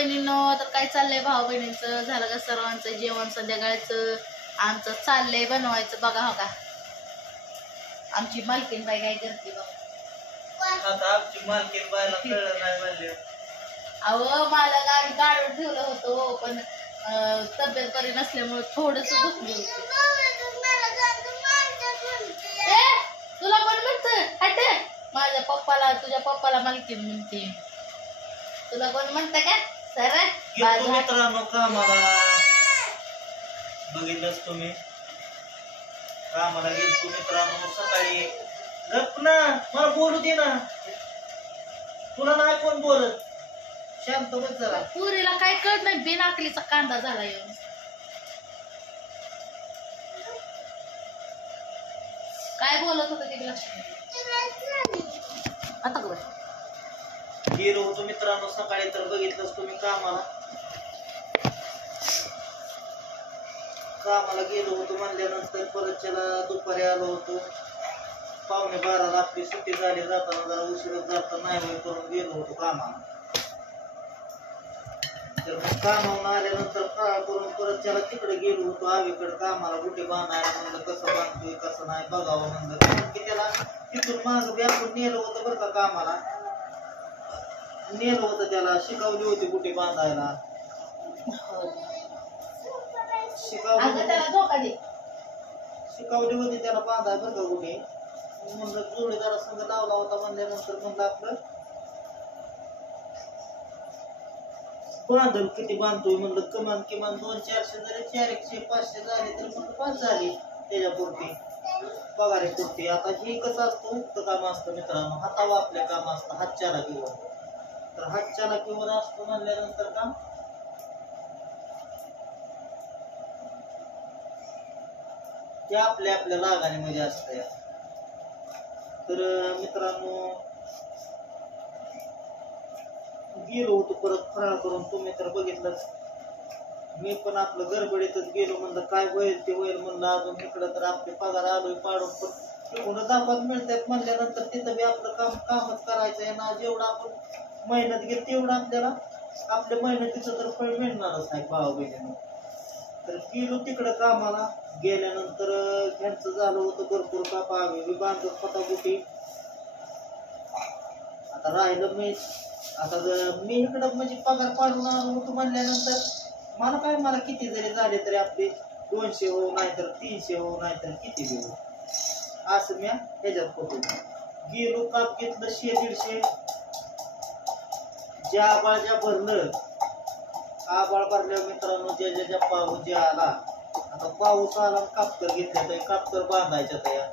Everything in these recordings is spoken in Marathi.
बहिणींनो, तर काय चाललंय भाऊ बहिणींचं? झालं का सर्वांचं जेवण संध्याकाळचं? आमचं चाललंय बनवायचं. बघा हो का, आमची मालकीन बाई काय करते बघा. आता आमची मालकीन बायला कळलं नाही म्हणले. अहो मला गाडी काढून ठेवलं होतं, पण तब्येत बरी नसल्यामुळे थोडस दुखली होती. तुला कोण म्हणतोय? हट, माझ्या पप्पाला, तुझ्या पप्पाला मालकीन म्हणते. तुला कोण म्हणतं का? सर मित्रांनो कामाला बघितलंच तुम्ही, कामाला गेलो मित्रांनो सकाळी. गप ना, मला बोलू दे ना, तुला नाही कोण बोलत. शांत बस जरा. पुरीला काय कळत नाही, बिनाकलीचा कांदा झाला येऊन. काय बोलत होतं ते लक्षात आता गेलो होतो मित्रांनो सकाळी, तर बघितलंच तुम्ही कामाला गेलो होतो म्हणल्यानंतर परत त्याला दुपारी आलो होतो. 11:15 आपली सुट्टी झाली, जाताना जरा उशीर जाता नाही होय करून गेलो होतो कामाला. तर मग कामावून आल्यानंतर फराळ करून परत त्याला तिकडे गेलो होतो आवीकडे कामाला. गुटे बांधायला म्हणलं, कसं बांधतोय कसं नाही बघावं म्हणलं. कारण की त्याला तिथून मागं बी आपण नेलं होतं बरं का कामाला, नेलं होतं त्याला, शिकवली होती गुटे बांधायला, शिकवली होती त्याला बांधाय बरं का गुटे. म्हणलं जोडीदारा संघ लावला होता म्हणल्यानंतर म्हणलं आपलं बांधल किती बांधतोय म्हणलं, कमान किमान 200-400 जरी 400-500 झाले तर म्हणलं 5 झाली त्याच्यापुरती पगारी पुरती. आता हे कसं असतं, उक्त काम असतं मित्रांनो, हातावर आपल्या काम असतं, हातच्याला किंवा तर हातच्याला किंवा असतो म्हणल्यानंतर काम ते आपल्या आपल्या लागाने मध्ये असतं. तर मित्रांनो गेलो होतो परत फराळ करून, तुम्ही तर बघितलंच. मी पण आपलं गडबडीतच गेलो, म्हणलं काय होईल ते होईल म्हणलं. अजून इकडं तर आपले पगार आलोय पाडून, पण तिकडून दाखवत मिळतात म्हणल्यानंतर तिथं बी आपलं कामच करायचं आहे ना. जेवढं आपण मेहनत घेत तेवढं आपल्याला आपल्या मेहनतीचं तर फळ मिळणारच आहे भाऊ बहिणीनं. तर गेलो तिकडं कामाला. गेल्यानंतर ह्यांचं झालं होतं भरपूर कापा, आम्ही बांधत फटाफुटी. आता राहिलं मी इकडं म्हणजे पगार पाडून आलो होतो म्हणल्यानंतर मला किती जरी झाले तरी आपले 200 हो, नाहीतर 300 हो, नाहीतर किती बी हो, असं मी ह्याच्यात होतो. गेलो काप घेतलं 100-150. ज्या आबाळच्या भरलं, आबाळ भरल्यावर मित्रांनो ज्या पाऊस जे आला, आता पाऊस आला कापतर घेतल्या तर कापतर बांधायच्या तया.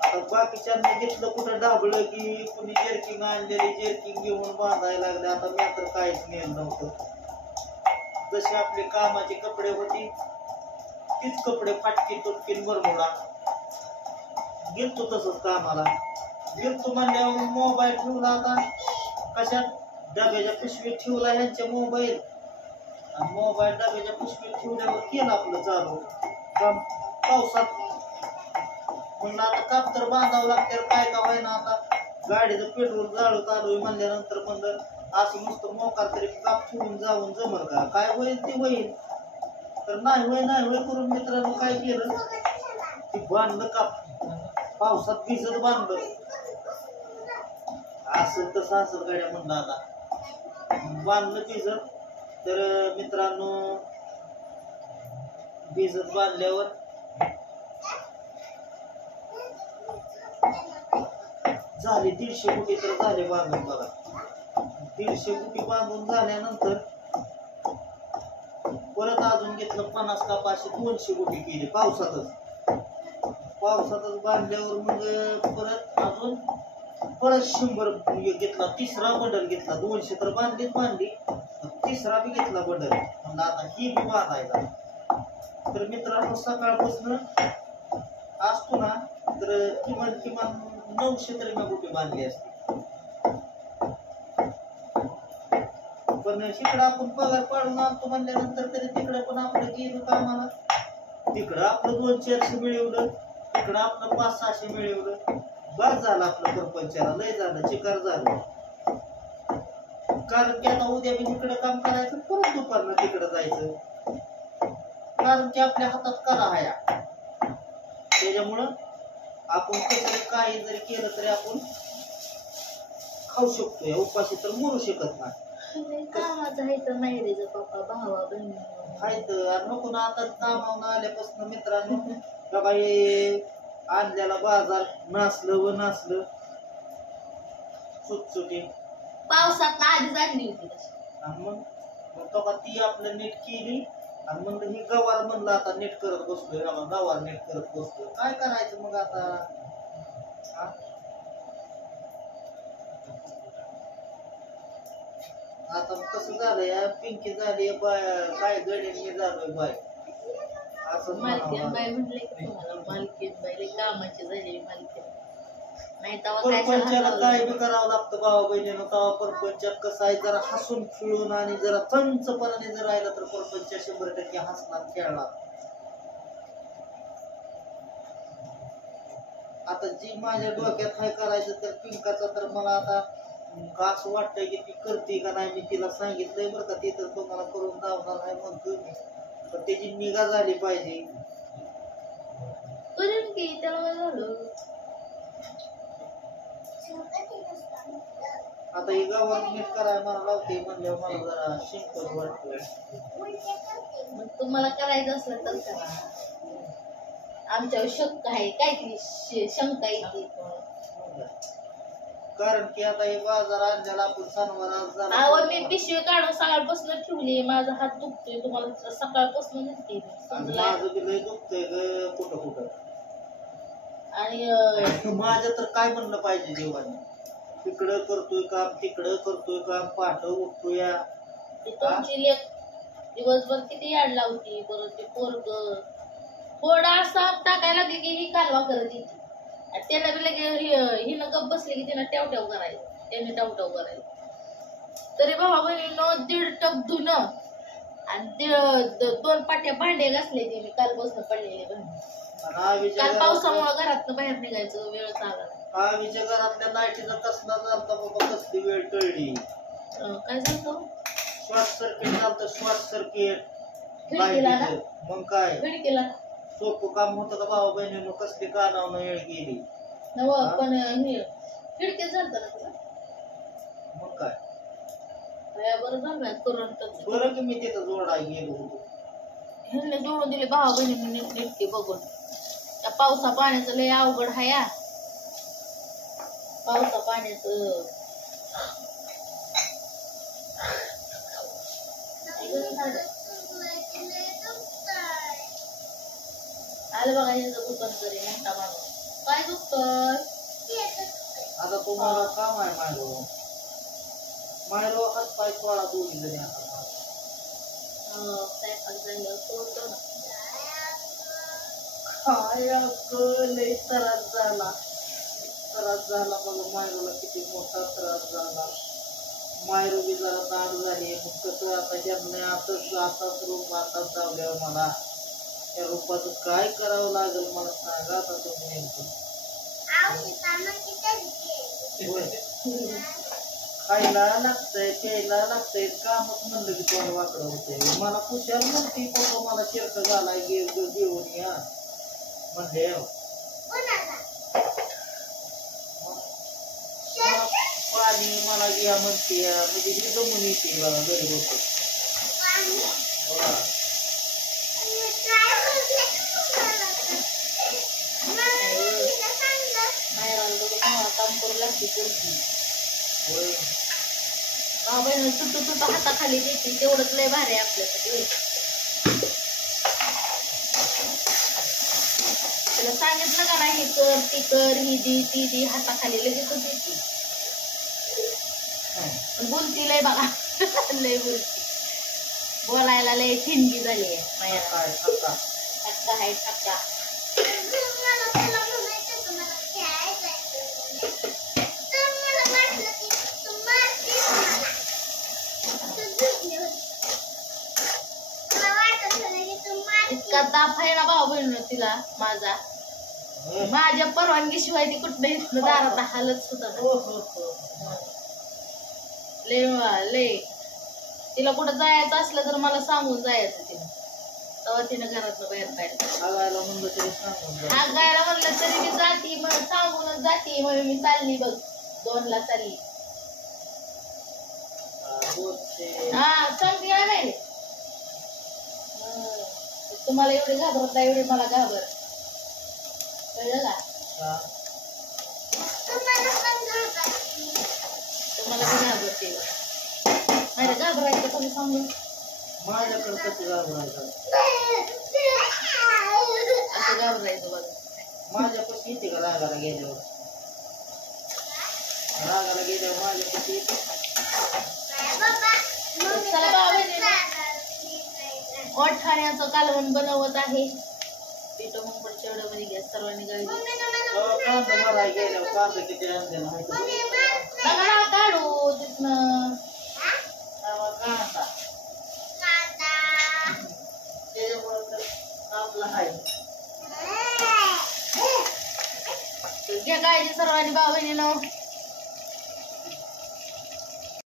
आता बाकीच्यांनी घेतलं कुठं डाबलं की कुणी जर्किंग आणलेली जर्किंग घेऊन बांधायला लागले. आता मी तर काहीच नेलं नव्हतं. जसे आपले कामाचे कपडे होती तीच कपडे फाटकी तुटकीन बरमुडा गेलतो तसंच कामाला. गेलतो म्हणल्यावर मोबाईल ठेवला, आता कशात डब्याच्या पिशवीत ठेवला ह्यांच्या मोबाईल, आणि मोबाईल डब्याच्या पिशवीत ठेवल्यावर केलं आपलं चालू काम पावसात. म्हणलं आता काप तर बांधावं लागते, काय का व्हायना. आता गाडीचं पेट्रोल जाळूत आलोय म्हणल्यानंतर म्हणलं असं नुसतं मोकार तरी काप ठेवून जाऊन जमल का? काय होईल ते होईल. तर नाही होय करून मित्रांनो काय केलं, ते बांधलं काप, पावसात भिजत बांधलं. असं तसं असं गाड्या म्हणलं आता बांधलं भिजत. तर मित्रांनो भिजत बांधल्यावर झाले 150 गुटी तर झाले बांधून बघा. 150 गुटी बांधून झाल्यानंतर परत अजून घेतलं 50 कापाशी 200 गुटी केली पावसातच बांधल्यावर. मग परत 100 घेतला, तिसरा बंडल घेतला. 200 तर बांधली, तिसरा बी घेतला बंडल. म्हणलं आता ही बी बांधायचा. तर मित्रांनो सकाळपासून असतो ना, तर किमान 900 तरी मी गुटी बांधली असते. पण तिकडं आपण पगार पाडून आणतो म्हणल्यानंतर तरी तिकडं पण आपलं गेलो कामाला, तिकडं आपलं 200-400 मिळवलं, तिकडं आपलं 500-600 मिळवलं. बस झालं आपलं परपंचाला, लय झालं, चिकार झालं. कारण की आता उद्या बी तिकडे काम करायचं, परत दुपारनं तिकडे जायचं. कारण की आपल्या हातात कला आहे. त्याच्यामुळं आपण कसं काही जरी केलं तरी आपण खाऊ शकतोय. उपाशी तर मरू शकत नाही. कामाचं आहे तर नाही रे पप्पा, भावा बहिणी हाय तर नको ना. आता कामावून आल्यापासून मित्रांनो बघा हे आणल्याला बाजार नासलं व नासलं सुटसुटी. पावसात आधीच आणली होती तशी. आणि मग तो का ती आपलं नीट केली आणि म्हणलं ही गवार म्हणलं आता नीट करत बसलोय. गवार नीट करत बसलोय. काय करायचं मग आता. हा? आता कसं झालंय पिंकी झाली बाय, काय गडीने झालोय बाय असं मालकीन म्हणावं. बाई म्हणले की तुम्हाला मालकीन बाई कामाची झाली मालकीन. नाही तेव्हा काय परपंचाला सांगावं काय बी करावं लागतं भावा बहिणीनं. तेव्हा परपंचात कसं आहे जरा हसून खेळून आणि जरा चंचपणाने जर राहिलं तर परपंच 100% हसणार खेळणार. आता जी माझ्या डोक्यात आहे करायचं तर पिंकाचा तर मला आता असं वाटतंय की ती करते का नाही. मी तिला सांगितलंय बरं का, ती तर तुम्हाला करून दावणार आहे म्हणतोय मी, पण त्याची निगा झाली पाहिजे. करेन की त्याला काय झालं. आता ही गावात नीट करायला मला लावते म्हणल्यावर मला जरा शिंकत वाटतोय. मग तुम्हाला करायचं असलं तर करा. आमच्यावर शंका आहे, काहीतरी शंका येते. कारण की आता हे बाजार आणल्याला आपण सणवार आज अहो झाला. मी पिशवी काढून सकाळपासून ठेवली. माझा हात दुखतोय, तुम्हाला सकाळपासून म्हणते आणि माझं बी लय दुखतंय ग कुठं कुठं. आणि माझं तर काय म्हणलं पाहिजे देवाने. तिकडं करतोय काम, तिकडं करतोय काम, पाठ उठतोय. तुमची लेक दिवसभर किती याड लावती. परत ते पोरग थोडा असा टाकायला लागली की ही कालवा करत येते. आणि त्याला बी लगे हिनं गप बसली की तिनं टेवटेव करायचं, त्याने टेवटेव करायचं. तरी भावा बहिणीनं 1.5 टप धुणं आणि 2 पाट्या भांडे घासले ते मी काल बसणं पडलेले भांडे. काल पावसामुळे घरातनं बाहेर निघायचं वेळ आला. आवीच्या घरातल्या लाईटीचा कसला झालता बाबा, कसली वेळ टळली. काय झालं शॉर्ट सर्किट झालं. शॉर्ट सर्किट खिडकीला ना, मग काय खिडकीला सोपं काम होतं का भावा बहिणीनं. कसली कानावनं वेळ गेली. नव पण हे खिडकीत झालं ना तुला. मग काय बरं झालं करून तर बरं की मी तिथं जोडाय गेलो होतो. ह्यांनी जोडून दिले भावा बहिणीने नीटके बघून. त्या पावसा पाण्याचं लय अवघड आहे या. पावसा पाण्याचं आलं बघा हे दुकान तरी मोठा माणूस. काय दुखतोय आता तुम्हाला काम आहे मायरो. मायरो हात पाय सोळा दोन्ही जणी आता स्वयंपाक झाल्यावर सोडतो ना. काय अगं लय त्रास झाला. त्रास झाला बघा मायरोला, किती मोठा त्रास झाला. मायरो बी जरा दाढ झाली. मग कसं आता ज्यांना असाच रूप आताच जावल्यावर मला त्या रूपाचं काय करावं लागेल मला सांगा आता तुम्ही नेमकं. खायला लागतंय, प्यायला लागतंय, कामच म्हणलं की तोंड वाकडं होतंय. मला कुशाल म्हणते पप्पा मला शिरक झालाय घेऊन या म्हणले. पाणी मला घ्या म्हणते, म्हणजे ही जमून येते बघा गरीब होतो. काम करू लागते तुटू हाताखाली देते तेवढंच लय भारी आपल्यासाठी. त्याला सांगितलं का नाही कर ती कर ही दी ती दी हाताखाली लगेच देते. पण बोलती लय बघा लय बोलती. बोलायला लय ठिणगी झाली आहे माझ्या. ठक्का आहे ठक्का. इतका ताप आहे ना भाऊ बहिण तिला माझा. माझ्या परवानगी शिवाय ती कुठं दारात हालत सुद्धा लय तिला कुठं जायचं असलं तर मला सांगून जायचं तिला, तेव्हा तिनं घरातलं बाहेर पाहिजे. आगायला म्हणलं तरी सांगून जा. गायला म्हणलं तरी मी जाती, मग सांगूनच जाते. मग मी चालली बघ 2ला चालली. हा सांगते काय नाही. तुम्हाला एवढी घाबरत नाही एवढी मला घाबर, कळलं का? तुम्हाला मी घाबरते नाही घाबरायचं तुम्ही सांगून. माझ्याकडे कसं घाबरायचं? असं घाबरायचं बघा. माझ्यापाशी येते का रागाला गेल्यावर? रागाला गेल्यावर माझ्यापाशी येते. चला बाबा ओठाण्याचं कालवण बनवत आहे. पीठ मुंबईच्या एवढ्यामध्ये गॅस सर्वांनी गावी कांदा मला गेल्यावर कांदा किती आणलेला माहिती नका काढू तिथनं कांदा त्याच्यामुळे तर आपला आहे. घ्या काळजी सर्वांनी भाऊ बहिणीनं.